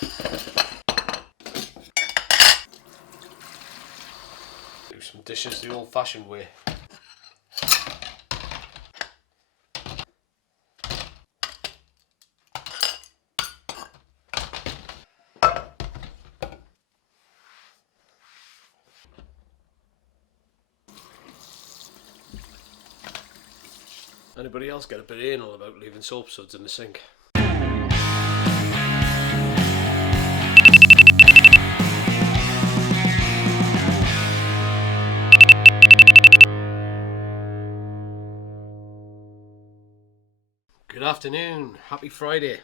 Do some dishes the old-fashioned way. Anybody else get a bit anal about leaving soap suds in the sink? Good afternoon, happy Friday.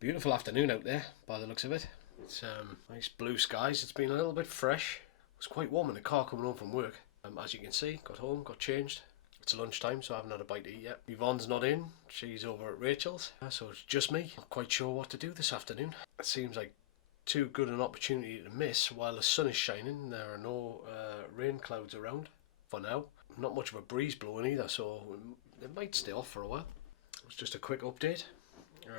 Beautiful afternoon out there by the looks of it. It's nice blue skies. It's been a little bit fresh. It was quite warm in the car coming home from work. As you can see, got home, got changed. It's lunchtime, so I haven't had a bite to eat yet. Yvonne's not in, she's over at Rachel's, so it's just me. Not quite sure what to do this afternoon. It seems like too good an opportunity to miss while the sun is shining. There are no rain clouds around for now. Not much of a breeze blowing either, so it might stay off for a while. It was just a quick update,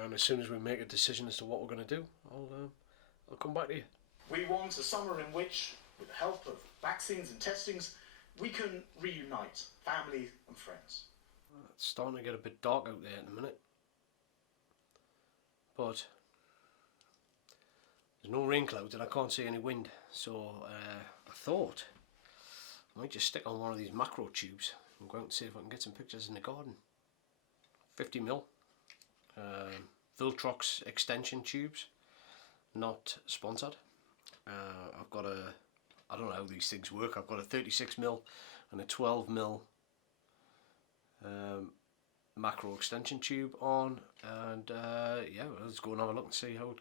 and as soon as we make a decision as to what we're going to do, I'll come back to you. We want a summer in which, with the help of vaccines and testings, we can reunite family and friends. It's starting to get a bit dark out there in a minute, but there's no rain clouds and I can't see any wind, so I thought I might just stick on one of these macro tubes and go out and see if I can get some pictures in the garden. 50mm Viltrox extension tubes, not sponsored. I've got I don't know how these things work. I've got a 36mm and a 12mm macro extension tube on, and yeah, let's go and have a look and see how it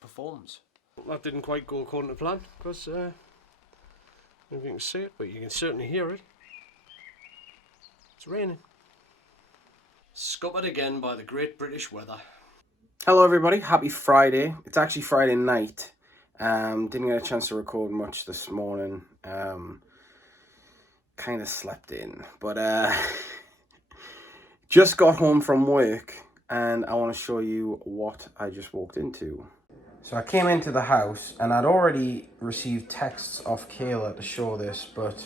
performs. That didn't quite go according to plan because I don't know if you can see it, but you can certainly hear it. It's raining. Scuppered again by the great British weather. Hello everybody, happy Friday. It's actually Friday night. Didn't get a chance to record much this morning. Kind of slept in, but just got home from work and I want to show you what I just walked into. So I came into the house and I'd already received texts off Kayla to show this, but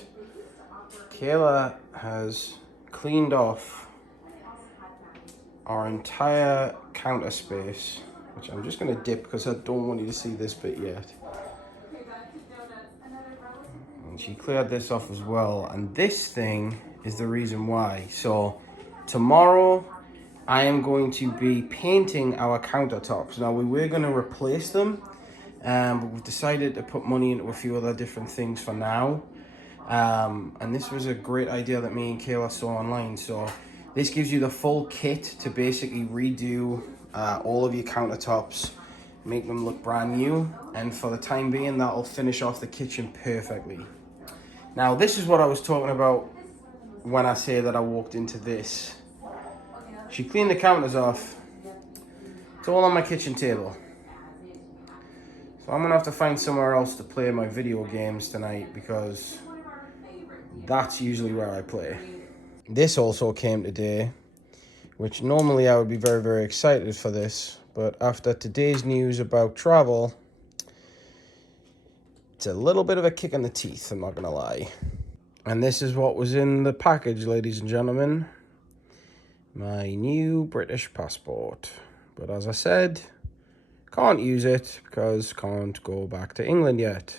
Kayla has cleaned off our entire counter space, which I'm just going to dip because I don't want you to see this bit yet. And she cleared this off as well, and this thing is the reason why. So tomorrow I am going to be painting our countertops. Now we were going to replace them, but we've decided to put money into a few other different things for now. And this was a great idea that me and Kayla saw online. So this gives you the full kit to basically redo all of your countertops, make them look brand new, and for the time being that'll finish off the kitchen perfectly. Now this is what I was talking about when I say that I walked into this. She cleaned the counters off. It's all on my kitchen table. So I'm gonna have to find somewhere else to play my video games tonight because that's usually where I play. This also came today, which normally I would be very, very excited for this, but after today's news about travel, it's a little bit of a kick in the teeth, I'm not gonna lie. And this is what was in the package, ladies and gentlemen. My new British passport. But as I said, can't use it because can't go back to England yet,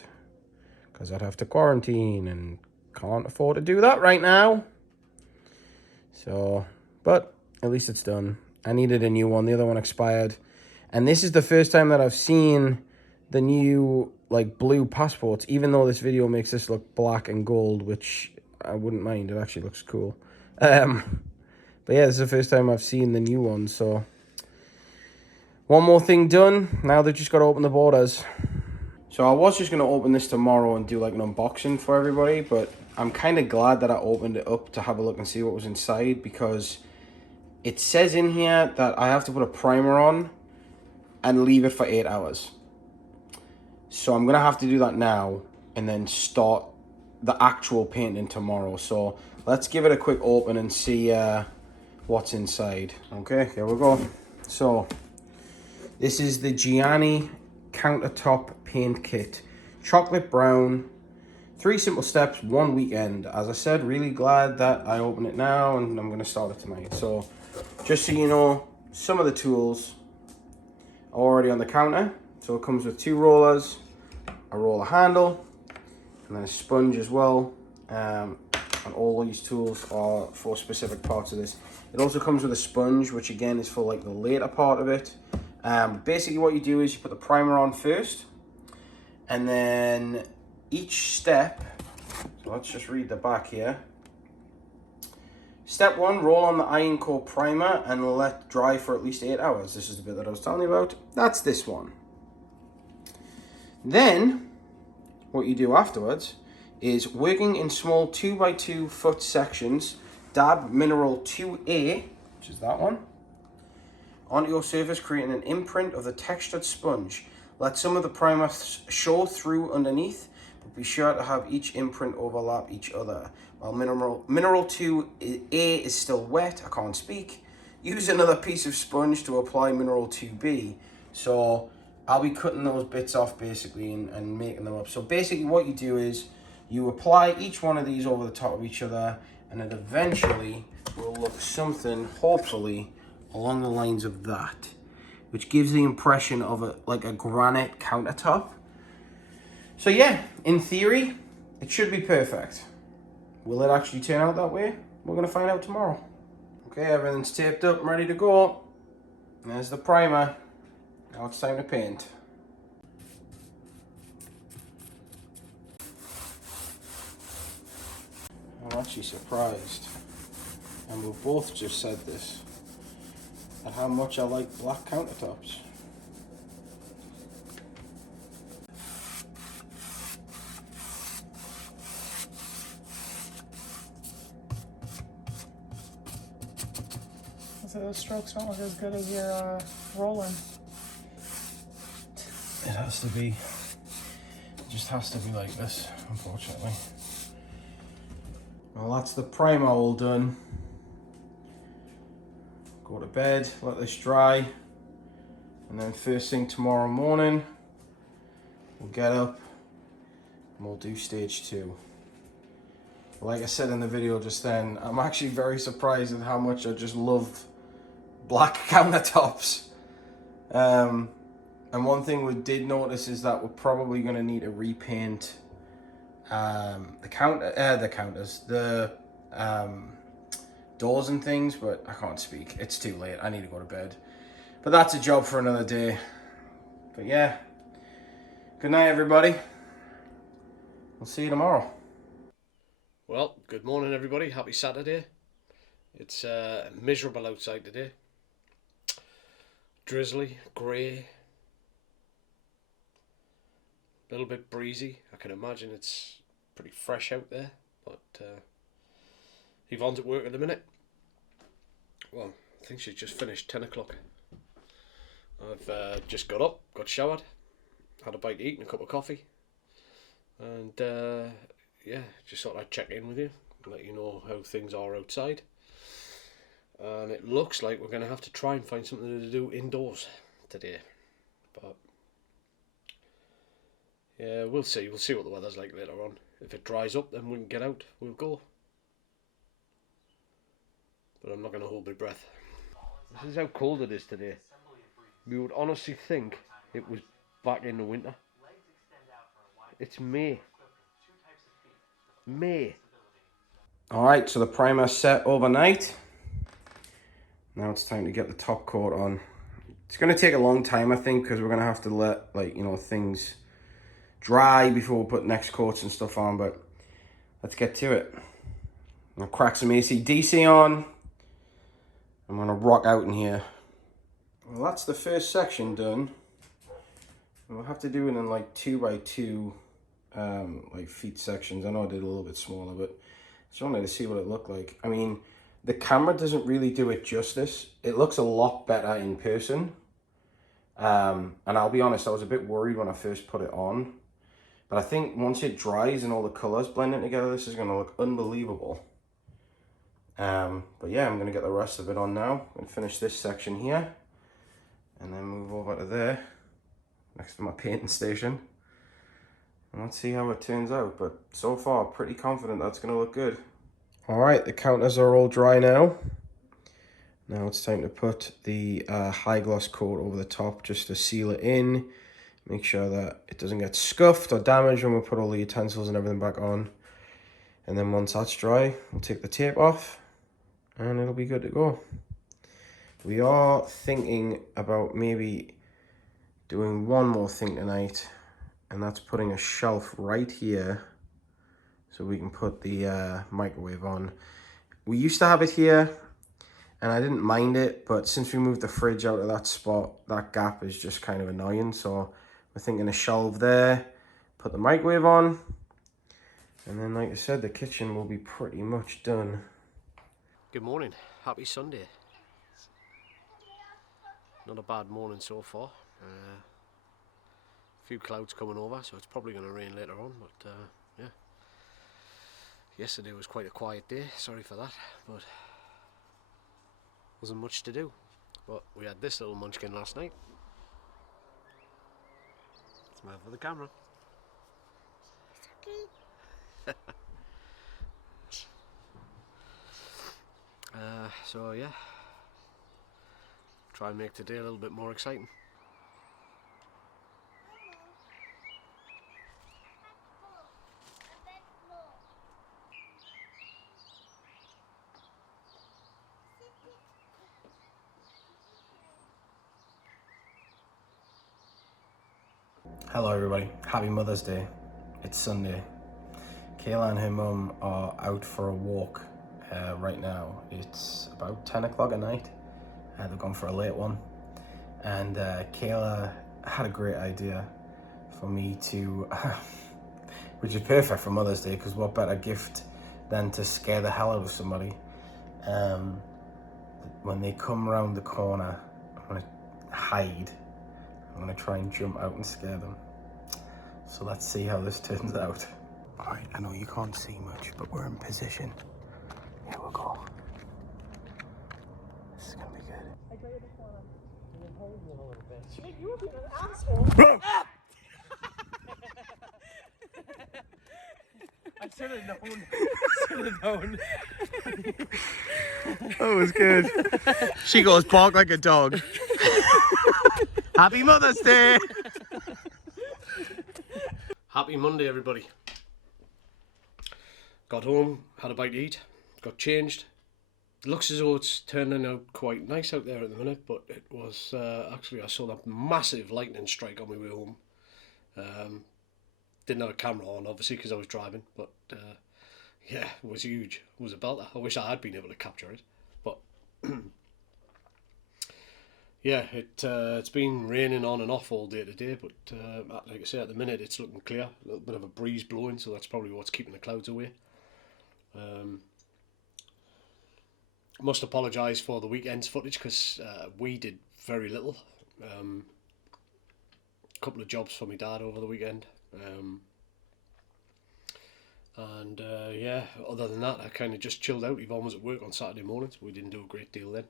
because I'd have to quarantine and can't afford to do that right now. So, but at least it's done. I needed a new one. The other one expired. And this is the first time that I've seen the new, like, blue passports, even though this video makes this look black and gold, which I wouldn't mind. It actually looks cool. But yeah, this is the first time I've seen the new one. So, one more thing done. Now they've just got to open the borders. So I was just going to open this tomorrow and do, like, an unboxing for everybody, but I'm kind of glad that I opened it up to have a look and see what was inside, because it says in here that I have to put a primer on and leave it for 8 hours. So I'm going to have to do that now and then start the actual painting tomorrow. So let's give it a quick open and see what's inside. Okay, here we go. So This is the Gianni Countertop Paint Kit. Chocolate brown. 3 simple steps, 1 weekend. As I said, really glad that I open it now and I'm going to start it tonight. So, just so you know, some of the tools are already on the counter. So it comes with 2 rollers, a roller handle, and then a sponge as well. And all these tools are for specific parts of this. It also comes with a sponge, which again is for like the later part of it. Basically what you do is you put the primer on first, and then each step, so let's just read the back here. Step 1, roll on the iron core primer and let dry for at least 8 hours. This is the bit that I was telling you about. That's this one. Then, what you do afterwards is working in small 2x2 foot sections, dab mineral 2A, which is that one, onto your surface, creating an imprint of the textured sponge. Let some of the primer show through underneath, but be sure to have each imprint overlap each other. While mineral 2A is still wet, I can't speak, use another piece of sponge to apply mineral 2B. So I'll be cutting those bits off basically and making them up. So basically what you do is you apply each one of these over the top of each other, and it eventually will look something, hopefully, along the lines of that, which gives the impression of like a granite countertop. So yeah, in theory, it should be perfect. Will it actually turn out that way? We're gonna find out tomorrow. Okay, everything's taped up and ready to go. There's the primer. Now it's time to paint. I'm actually surprised, and we've both just said this, at how much I like black countertops. So those strokes don't look as good as your rolling. It has to be. It just has to be like this, unfortunately. Well, that's the primer all done. Go to bed, let this dry, and then first thing tomorrow morning, we'll get up and we'll do stage 2. Like I said in the video just then, I'm actually very surprised at how much I just love black countertops. And one thing we did notice is that we're probably going to need to repaint the doors and things, but I can't speak. It's too late. I need to go to bed. But that's a job for another day. But yeah, good night, everybody. We'll see you tomorrow. Well, good morning, everybody. Happy Saturday. It's miserable outside today. Drizzly, grey, a little bit breezy. I can imagine it's pretty fresh out there, but Yvonne's at work at the minute. Well, I think she's just finished 10 o'clock. I've just got up, got showered, had a bite to eat and a cup of coffee, and yeah, just thought I'd check in with you, let you know how things are outside. And it looks like we're going to have to try and find something to do indoors today, but yeah, we'll see what the weather's like later on. If it dries up, then we can get out, we'll go. But I'm not going to hold my breath. This is how cold it is today. We would honestly think it was back in the winter. It's May. Alright, so the primer's set overnight. Now it's time to get the top coat on. It's going to take a long time, I think, because we're going to have to let, like, you know, things dry before we put next coats and stuff on, but let's get to it. I'll crack some AC/DC on. I'm going to rock out in here. Well, that's the first section done. We'll have to do it in like 2x2 like feet sections. I know I did a little bit smaller, but I just wanted to see what it looked like. I mean, the camera doesn't really do it justice. It looks a lot better in person. And I'll be honest, I was a bit worried when I first put it on. But I think once it dries and all the colors blend in together, this is going to look unbelievable. But yeah, I'm going to get the rest of it on now. I'm going to finish this section here. and then move over to there, next to my painting station. And let's see how it turns out, but so far, pretty confident that's gonna look good. All right, the counters are all dry now. Now it's time to put the high gloss coat over the top just to seal it in. Make sure that it doesn't get scuffed or damaged when we put all the utensils and everything back on. And then once that's dry, we'll take the tape off and it'll be good to go. We are thinking about maybe doing one more thing tonight, and that's putting a shelf right here so we can put the microwave on. We used to have it here and I didn't mind it, but since we moved the fridge out of that spot, that gap is just kind of annoying. So we're thinking a shelf there, put the microwave on, and then like I said, the kitchen will be pretty much done. Good morning, happy Sunday. Not a bad morning so far. A few clouds coming over, so it's probably going to rain later on, but yeah. Yesterday was quite a quiet day, sorry for that, but wasn't much to do. But we had this little munchkin last night. Smile for the camera. So yeah, try and make today a little bit more exciting. Hello everybody, happy Mother's Day. It's Sunday. Kayla and her mum are out for a walk right now. It's about 10 o'clock at night. They've gone for a late one. And Kayla had a great idea for me to, which is perfect for Mother's Day, because what better gift than to scare the hell out of somebody. When they come around the corner, I'm gonna hide. I'm gonna try and jump out and scare them. So let's see how this turns out. All right, I know you can't see much, but we're in position. Here we go. This is gonna be good. I got you the corner. And then hold you a little bit. Shit, you were being an asshole. I should have known. That was good. She goes bark like a dog. Happy Mother's Day! Happy Monday, everybody. Got home, had a bite to eat, got changed. It looks as though it's turning out quite nice out there at the minute, but it was actually, I saw that massive lightning strike on my way home. Didn't have a camera on, obviously, because I was driving, but yeah, it was huge. It was a belter. I wish I had been able to capture it, but yeah, it's been raining on and off all day today, but like I say, at the minute it's looking clear. A little bit of a breeze blowing, so that's probably what's keeping the clouds away. Must apologise for the weekend's footage, because we did very little. A couple of jobs for my dad over the weekend. Yeah, other than that, I kind of just chilled out. Yvonne was at work on Saturday morning, so we didn't do a great deal then.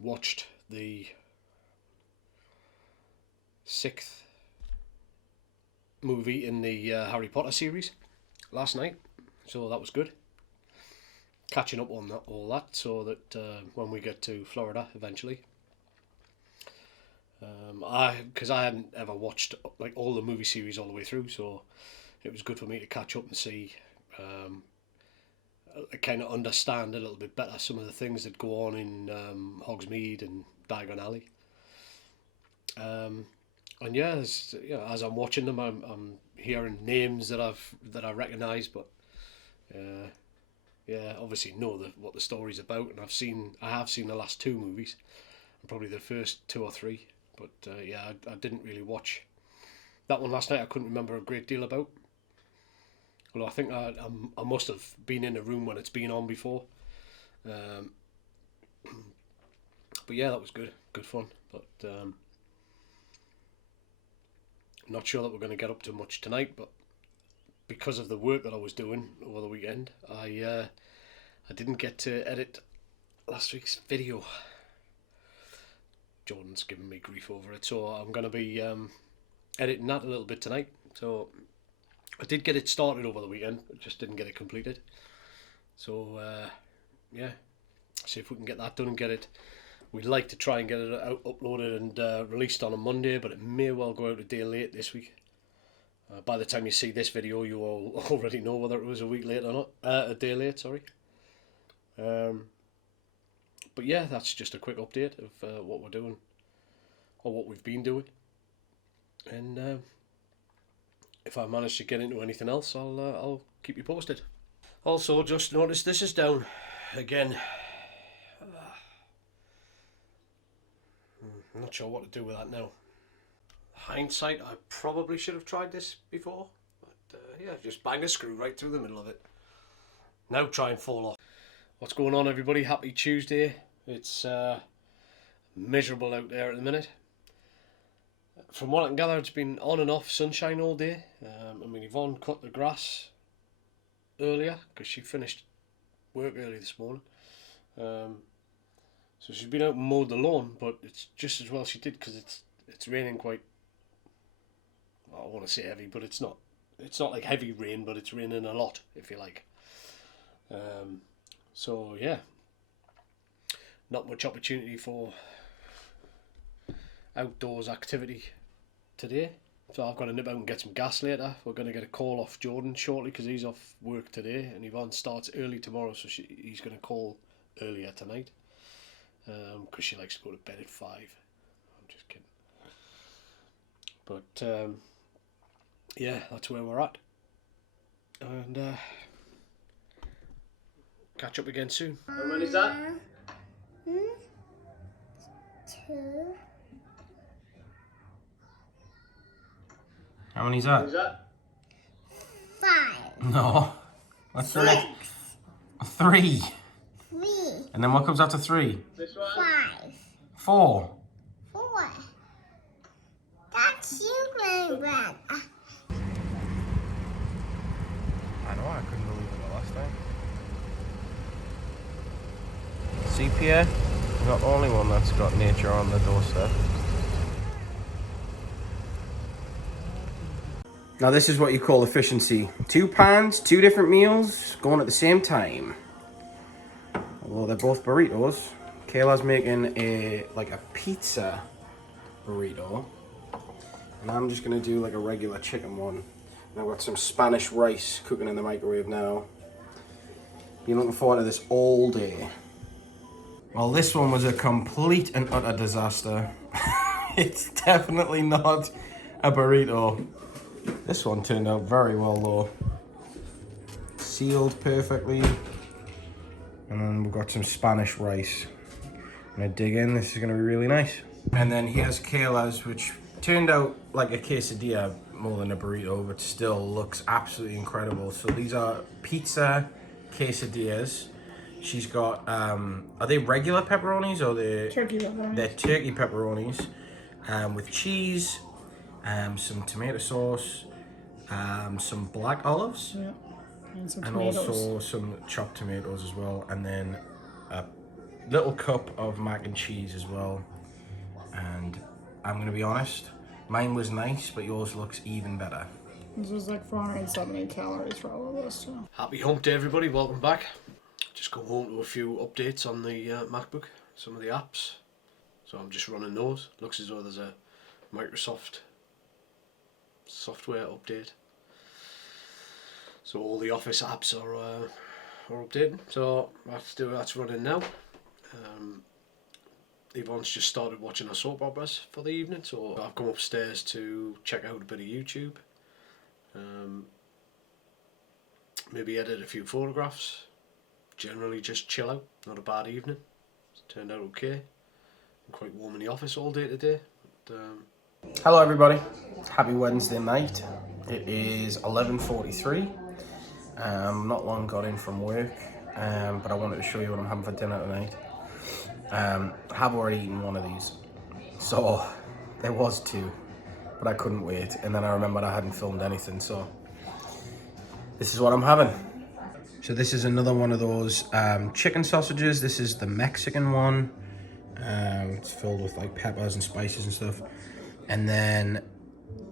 Watched the 6th movie in the Harry Potter series last night, so that was good. Catching up on all that, so that when we get to Florida eventually, because I hadn't ever watched like all the movie series all the way through, so it was good for me to catch up and see, kind of understand a little bit better some of the things that go on in Hogsmeade and Diagon Alley. And yeah, as I'm watching them, I'm hearing names that I recognise, but yeah, obviously know what the story's about, and I have seen the last 2 movies, and probably the first 2 or 3. But yeah, I didn't really watch that one last night. I couldn't remember a great deal about. Well, I think I must have been in a room when it's been on before. But yeah, that was good fun. But not sure that we're going to get up to much tonight. But because of the work that I was doing over the weekend, I didn't get to edit last week's video. Jordan's giving me grief over it, so I'm going to be editing that a little bit tonight. So I did get it started over the weekend, but just didn't get it completed. So yeah, see if we can get that done and get it. We'd like to try and get it out, uploaded and released on a Monday, but it may well go out a day late this week. By the time you see this video, you all already know whether it was a week late or not. A day late, sorry. But yeah, that's just a quick update of what we're doing, or what we've been doing. And if I manage to get into anything else, I'll keep you posted. Also, just noticed this is down again. I'm not sure what to do with that now. Hindsight, I probably should have tried this before, but yeah, just bang a screw right through the middle of it. Now try and fall off. What's going on, everybody? Happy Tuesday. It's miserable out there at the minute. From what I can gather, it's been on and off sunshine all day. I mean, Yvonne cut the grass earlier because she finished work early this morning. So she's been out and mowed the lawn, but it's just as well she did because it's raining quite, I want to say heavy, but it's not. It's not like heavy rain, but it's raining a lot, if you like. So yeah, not much opportunity for outdoors activity today. So I've got to nip out and get some gas later. We're going to get a call off Jordan shortly because he's off work today, and Yvonne starts early tomorrow, so he's going to call earlier tonight. Because she likes to go to bed at 5. I'm just kidding. But yeah, that's where we're at. And catch up again soon. How many is that? 2. How many is that? 5. No. What's 3? 3. 3. And then what comes after 3? This one? 5. 4. 4. That's you, Grandma. I know, I couldn't believe it the last time. See, Pierre? You're not the only one that's got nature on the doorstep. Now this is what you call efficiency. 2 pans, 2 different meals, going at the same time. Although they're both burritos. Kayla's making a pizza burrito. And I'm just gonna do like a regular chicken one. And I've got some Spanish rice cooking in the microwave now. Been looking forward to this all day. Well, this one was a complete and utter disaster. It's definitely not a burrito. This one turned out very well though. Sealed perfectly. And then we've got some Spanish rice. I'm gonna dig in, this is gonna be really nice. And then here's Kayla's, which turned out like a quesadilla more than a burrito, but still looks absolutely incredible. So these are pizza quesadillas. She's got, are they regular pepperonis or Turkey pepperonis. they're turkey pepperonis with cheese, some tomato sauce, some black olives. Yeah. And some And tomatoes. also some chopped tomatoes as well, and then a little cup of mac and cheese as well. And I'm gonna be honest, mine was nice, but yours looks even better. This was like 470 calories for all of this. So. Happy hump day, everybody. Welcome back. Just come home to a few updates on the MacBook, some of the apps. So I'm just running those. Looks as though there's a Microsoft software update. So all the Office apps are updating. So that's running now. Yvonne's just started watching her soap operas for the evening, so I've come upstairs to check out a bit of YouTube. Maybe edit a few photographs. Generally just chill out. Not a bad evening. It's turned out okay. I'm quite warm in the office all day today. But, Hello everybody, happy Wednesday night. It is 11:43. Not long got in from work, but I wanted to show you what I'm having for dinner tonight. I have already eaten one of these, so there was 2, but I couldn't wait, and then I remembered I hadn't filmed anything, so this is what I'm having. So this is another one of those chicken sausages. This is the Mexican one. It's filled with like peppers and spices and stuff. And then,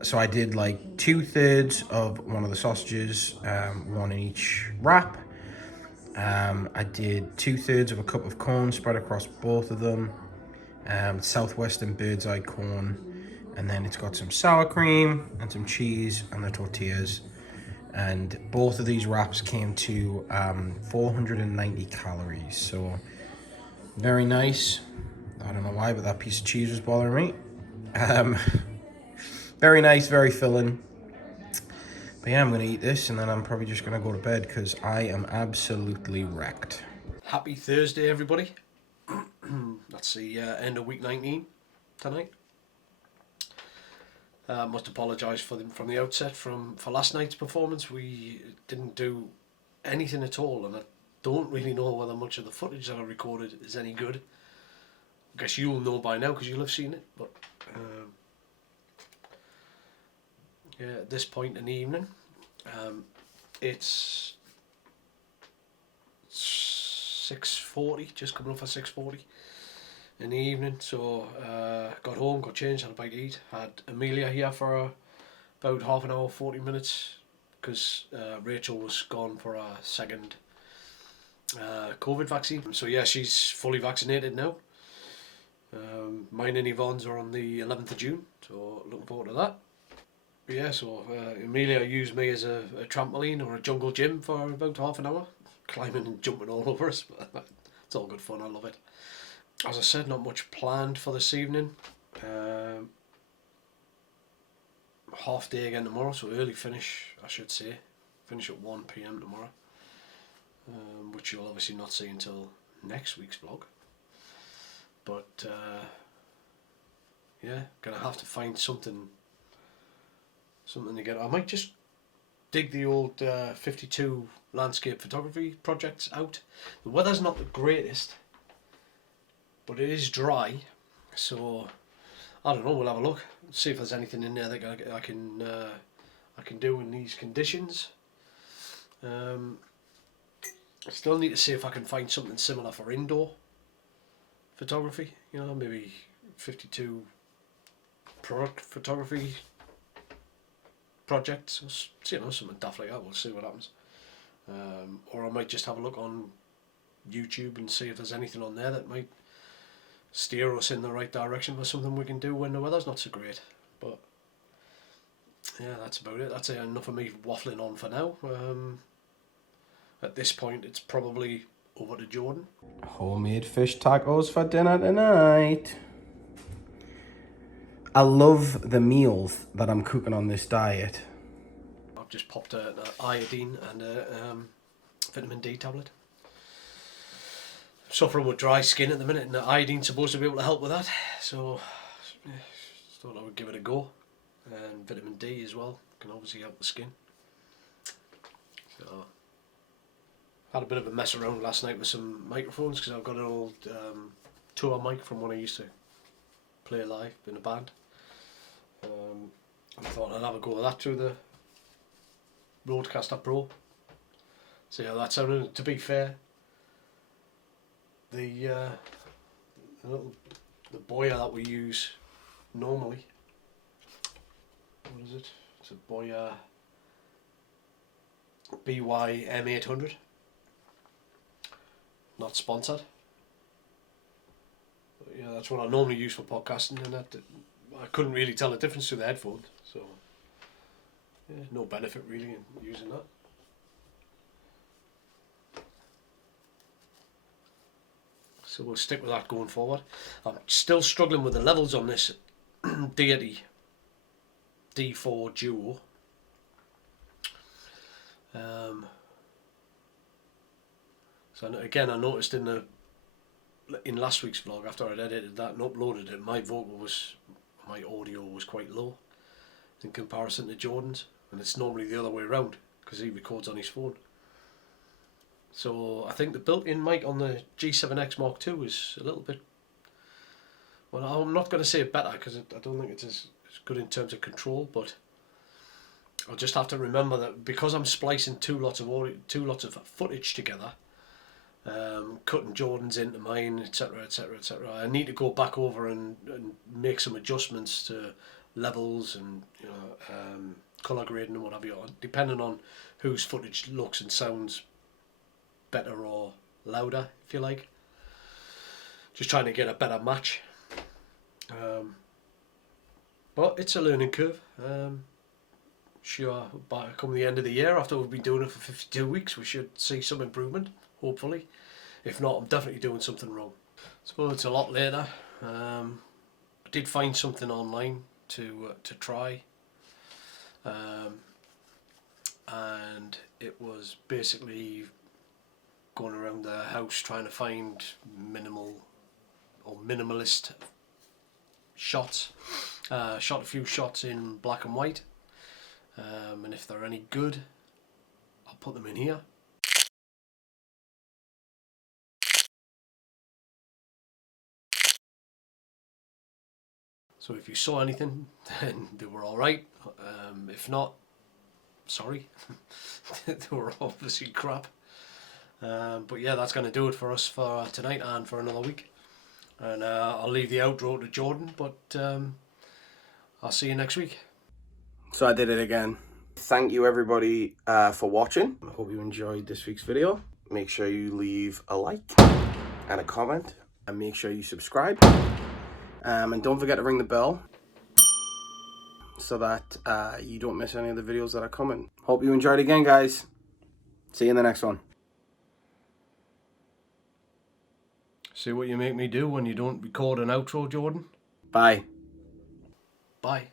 so I did like 2/3 of one of the sausages, one in each wrap. I did 2/3 of a cup of corn spread across both of them. Southwestern bird's eye corn. And then it's got some sour cream and some cheese and the tortillas. And both of these wraps came to 490 calories. So very nice. I don't know why, but that piece of cheese was bothering me. Very nice, very filling. But yeah, I'm going to eat this and then I'm probably just going to go to bed because I am absolutely wrecked. Happy Thursday, everybody. That's the end of week 19 tonight. Must apologise from the outset for last night's performance. We didn't do anything at all, and I don't really know whether much of the footage that I recorded is any good. I guess you'll know by now because you'll have seen it, but yeah, at this point in the evening, it's 6:40, just coming up for 6:40 in the evening. So got home, got changed, had a bite to eat. Had Amelia here for about half an hour, 40 minutes, because Rachel was gone for a second COVID vaccine. So yeah, she's fully vaccinated now. Mine and Yvonne's are on the 11th of June, so looking forward to that. But yeah, so Amelia used me as a trampoline or a jungle gym for about half an hour, climbing and jumping all over us, but it's all good fun, I love it. As I said, not much planned for this evening. Half day again tomorrow, so early finish, I should say. Finish at 1 PM tomorrow, which you'll obviously not see until next week's vlog. But yeah, gonna have to find something to get. I might just dig the old 52 landscape photography projects out. The weather's not the greatest, but it is dry, so I don't know. We'll have a look, see if there's anything in there that I can do in these conditions. I still need to see if I can find something similar for indoor photography. You know, maybe 52 product photography projects, or, you know, something daft like that. We'll see what happens. Or I might just have a look on YouTube and see if there's anything on there that might steer us in the right direction for something we can do when the weather's not so great. But yeah, that's about it. That's enough of me waffling on for now. At this point, it's probably over to Jordan. Homemade fish tacos for dinner tonight. I love the meals that I'm cooking on this diet. I've just popped an iodine and a vitamin D tablet. Suffering with dry skin at the minute, and the iodine's supposed to be able to help with that, so yeah, just thought I would give it a go. And vitamin D as well can obviously help the skin. So had a bit of a mess around last night with some microphones because I've got an old tour mic from when I used to play live in a band. I thought I'd have a go with that through the Rodecaster Pro. See how that sounded. To be fair, the Boya that we use normally, what is it? It's a Boya BY M800. Not sponsored. But yeah, that's what I normally use for podcasting, and that I couldn't really tell the difference to the headphones, so yeah, no benefit really in using that. So we'll stick with that going forward. I'm still struggling with the levels on this Deity D4 Duo. So again, I noticed in last week's vlog, after I'd edited that and uploaded it, my audio was quite low in comparison to Jordan's, and it's normally the other way around because he records on his phone. So I think the built-in mic on the G7X Mark II is a little bit, well, I'm not going to say better because I don't think it's as good in terms of control, but I'll just have to remember that because I'm splicing two lots of footage together, cutting Jordans into mine, etc, etc, etc. I need to go back over and make some adjustments to levels and, you know, colour grading and whatever, depending on whose footage looks and sounds better or louder, if you like. Just trying to get a better match. But it's a learning curve. Sure, by come the end of the year, after we've been doing it for 52 weeks, we should see some improvement, hopefully. If not, I'm definitely doing something wrong. So it's a lot later. I did find something online to try. And it was basically going around the house trying to find minimalist shots. Shot a few shots in black and white, and if they're any good, I'll put them in here. So if you saw anything, then they were alright. If not, sorry. They were obviously crap. But yeah, that's going to do it for us for tonight and for another week. And I'll leave the outro to Jordan, but I'll see you next week. So I did it again. Thank you everybody for watching. I hope you enjoyed this week's video. Make sure you leave a like and a comment, and make sure you subscribe. And don't forget to ring the bell so that you don't miss any of the videos that are coming. Hope you enjoyed again, guys. See you in the next one. See what you make me do when you don't record an outro, Jordan? Bye. Bye.